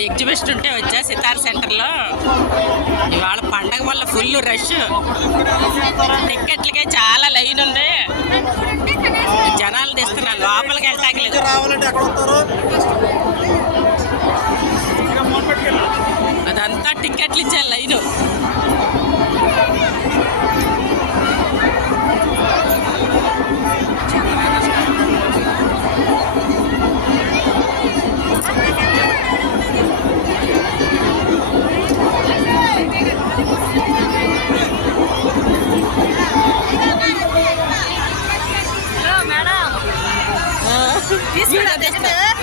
Hi exhibition ఉంటే వచ్చా సితార్ సెంటర్లో. ఇవాళ పండగ వల్ల ఫుల్ రష్. టిక్కెట్లకే చాలా లైన్ ఉంది. జనాలు తీస్తున్నారు లోపలికి వెళ్ళటానికి లేదు. అదంతా టిక్కెట్లు ఇచ్చే లైను.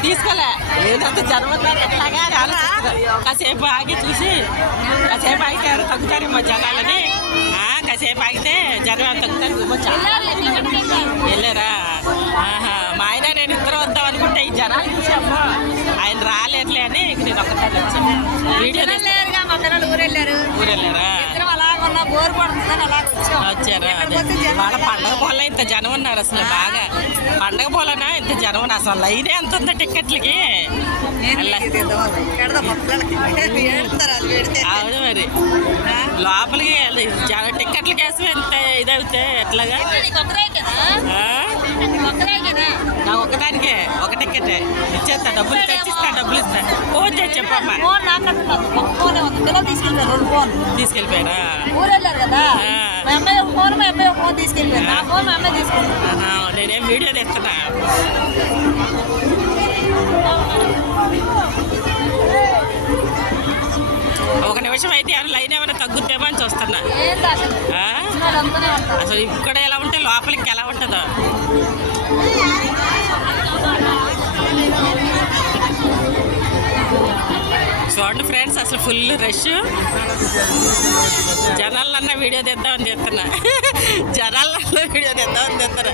తీసుకోలే ఏదంతా జరుగుతారు ఎట్లాగా. కాసేపు ఆగి చూసి కాసేపు ఆగితే ఎవరు తగ్గుతారేమో జనాలని? ఆ, కాసేపు ఆగితే జనం తగ్గుతారు? వెళ్ళారా? ఆహా. మా ఆయన నేను ఇద్దరు వద్దాం అనుకుంటే ఈ జనాలు చూసి అమ్మో ఆయన రాలేట్లే అని నేను ఒక్కదాన్ని వచ్చాను. వీడియో మా ఊరెళ్ళారు. ఉన్నా బోర్ పడుతుందని అలాగ వచ్చాం. వచ్చారా? వాళ్ళ. పండగ పోల ఇంత జనం ఉన్నారు అసలు బాగా. పండగ పోలనా? ఇంత జనం ఉన్నారు. అసలు లైనే ఎంత ఉంది టిక్కెట్లకి. అలా. అవును మరి. లోపలికి వెళ్ళి జన టిక్కెట్ల కేసు ఎంత ఇదవుతే ఎట్లాగా? నీకు నా ఒక్కదానికే ఒక టికెట్ ఇచ్చేస్తా డబ్బులు తెచ్చిస్తా డబ్బులు ఇస్తా. ఫోన్ చేసి చెప్పమ్మా. ఫోన్ ఫోన్ ఫోన్ తీసుకెళ్ళిపోయారా ఫోన్ నేనేం వీడియో తెస్తున్నా. ఒక నిమిషం అయితే లైన్ ఏమైనా తగ్గుద్దేమో అని చూస్తున్నా. అసలు? ఇక్కడ ఎలా ఉంటే లోపలికి ఎలా ఉంటుందో. చూడండి ఫ్రెండ్స్ అసలు ఫుల్ రష్ జనాలన్నా వీడియో తెద్దామని చెప్తున్నా జనాలన్నా వీడియో తెద్దామని చెప్తున్నా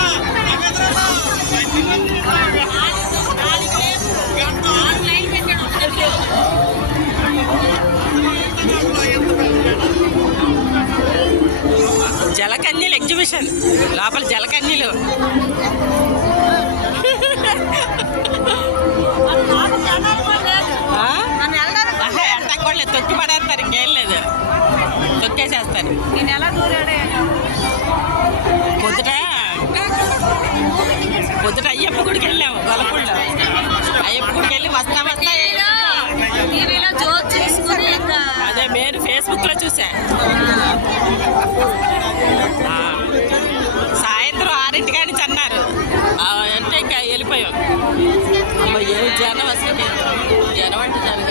ఎగ్జిబిషన్ లోపల కూడా తొక్కి పడేస్తారు ఇంకేం లేదు. తొక్కేసేస్తారు. నేను ఎలా దూరాడే పొద్దుట పొద్దుట అయ్యప్ప గుడికి వెళ్ళాము గొలపూడిలో అయ్యప్ప గుడికి వెళ్ళి వస్తా వస్తా అదే నేను ఫేస్బుక్లో చూసా ఆ, సాయంత్రం ఆరింటి కాడి నుంచి అన్నారు ఆ, అంటే ఇంకా వెళ్ళిపోయాం అమ్మ ఏం జనం అసలు జనం అంటే జనం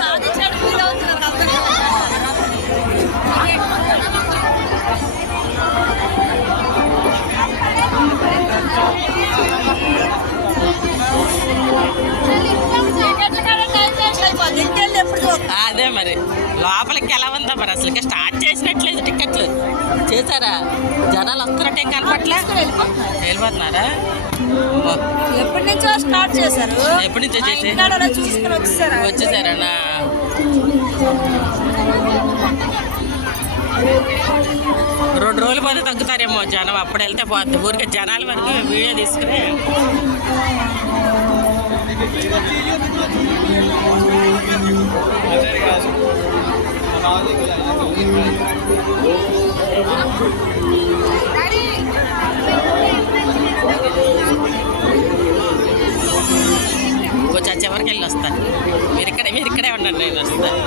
సాధించాడు ఫీల్ అవుతున్నారు అదే మరి. లోపలికి ఎలా ఉందా మరి అసలు చేశారా? జనాలు వస్తున్నట్టు కనపట్లే? వెళ్ళిపోతున్నారా? ఎప్పటి నుంచో స్టార్ట్ చేశారు. ఎప్పటి నుంచో చేసి? ఇంటికాడ అలా చూసుకుని వచ్చేసారు? వచ్చేసారనా? రెండు రోజులు పోతే తగ్గుతారేమో జనం. అప్పుడు వెళ్తే పోద్ది. ఊరికే జనాల వరకు వీడియో తీసుకుని కొంచెం ఎవరికి వెళ్ళి వస్తాను మీరు ఇక్కడే మీరు ఇక్కడే ఉండండి నేను వస్తాను.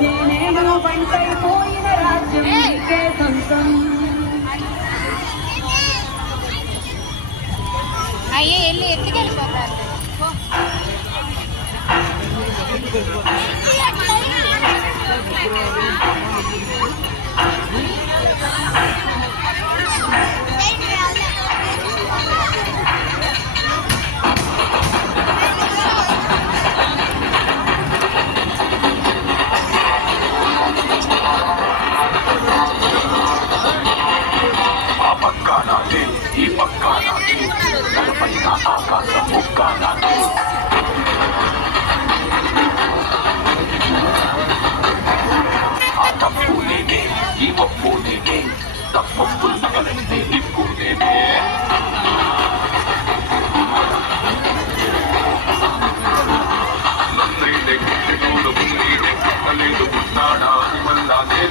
రాజేనేమో బంటైపోయిన రాజ్యం నీకే సొంతం అయ్యే వెళ్ళి ఎత్తుకెళ్ళిపోతారు. apa kamu panaku தப்புனேனே இவப்போனேனே தப்பப்பு கலந்தே இப்போனேனே நன்னையிலே குட்டி கூடும் நீடு கலைது முன்னாடாதி வந்தானே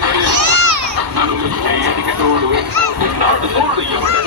நடுவில் ஏடிகளோடு நாடு தோடு எவ்வளவு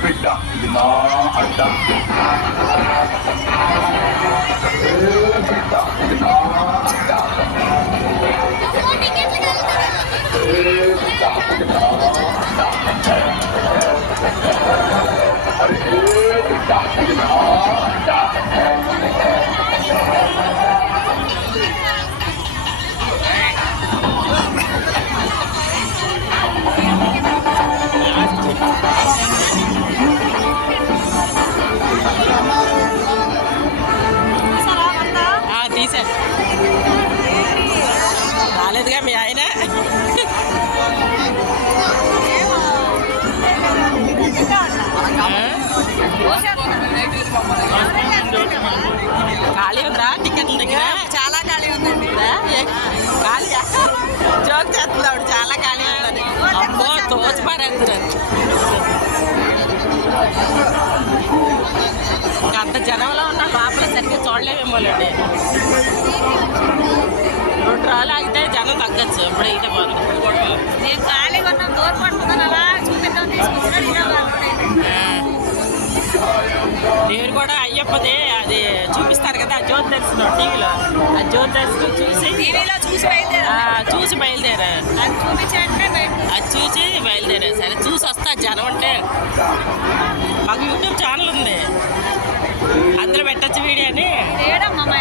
బిడ్డ ఇది నా అడ్డ. ఖాళీ ఉందా టికెట్ల దగ్గర? చాలా ఖాళీ ఉందండి ఖాళీ? జోక్ చేస్తుంది ఆవిడ. చాలా ఖాళీ ఉందని అమ్మో తోచి పారేస్తున్నారు. అంత జనంలో చూడలేమేమోలేండి రెండు రోజులు ఆగితే జనం తగ్గచ్చు ఇప్పుడు అయితే బాగుంది నేను ఖాళీగా ఉన్నాం దూరం పడుతున్నాను అలా చూపిద్దాం నేను కూడా అయ్యప్పది అది చూపిస్తారు కదా ఆ జ్యోతి దర్శనం టీవీలో. ఆ జ్యోతి దర్శనం చూసి టీవీలో చూసి బయలుదేరా చూసి బయలుదేరా అది అది చూసి బయలుదేరా సరే చూసి వస్తా జనం అంటే మాకు యూట్యూబ్ ఛానల్ ఉంది. అందులో పెట్టచ్చు వీడియో అని ఏడమ్మా మా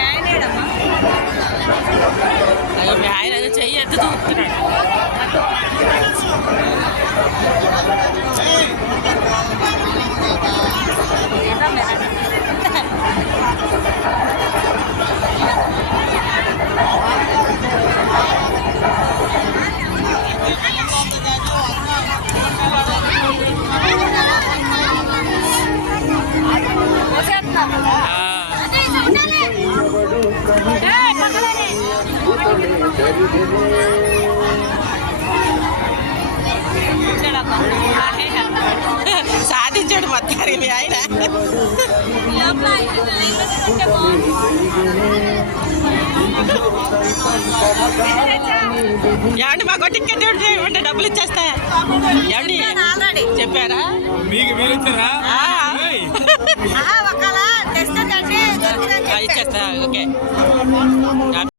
ఆయన చెయ్యి ఎత్తి చూపుతున్నాడు సాధించాడు మొత్తానికి మీ ఆయన. ఏమండి మాకు టికెట్ ఇవ్వండి డబ్బులు ఇచ్చేస్తా. ఏమండి? చెప్పారా? మీకు మీరు ఇచ్చారా. ఇచ్చేస్తా. ఓకే.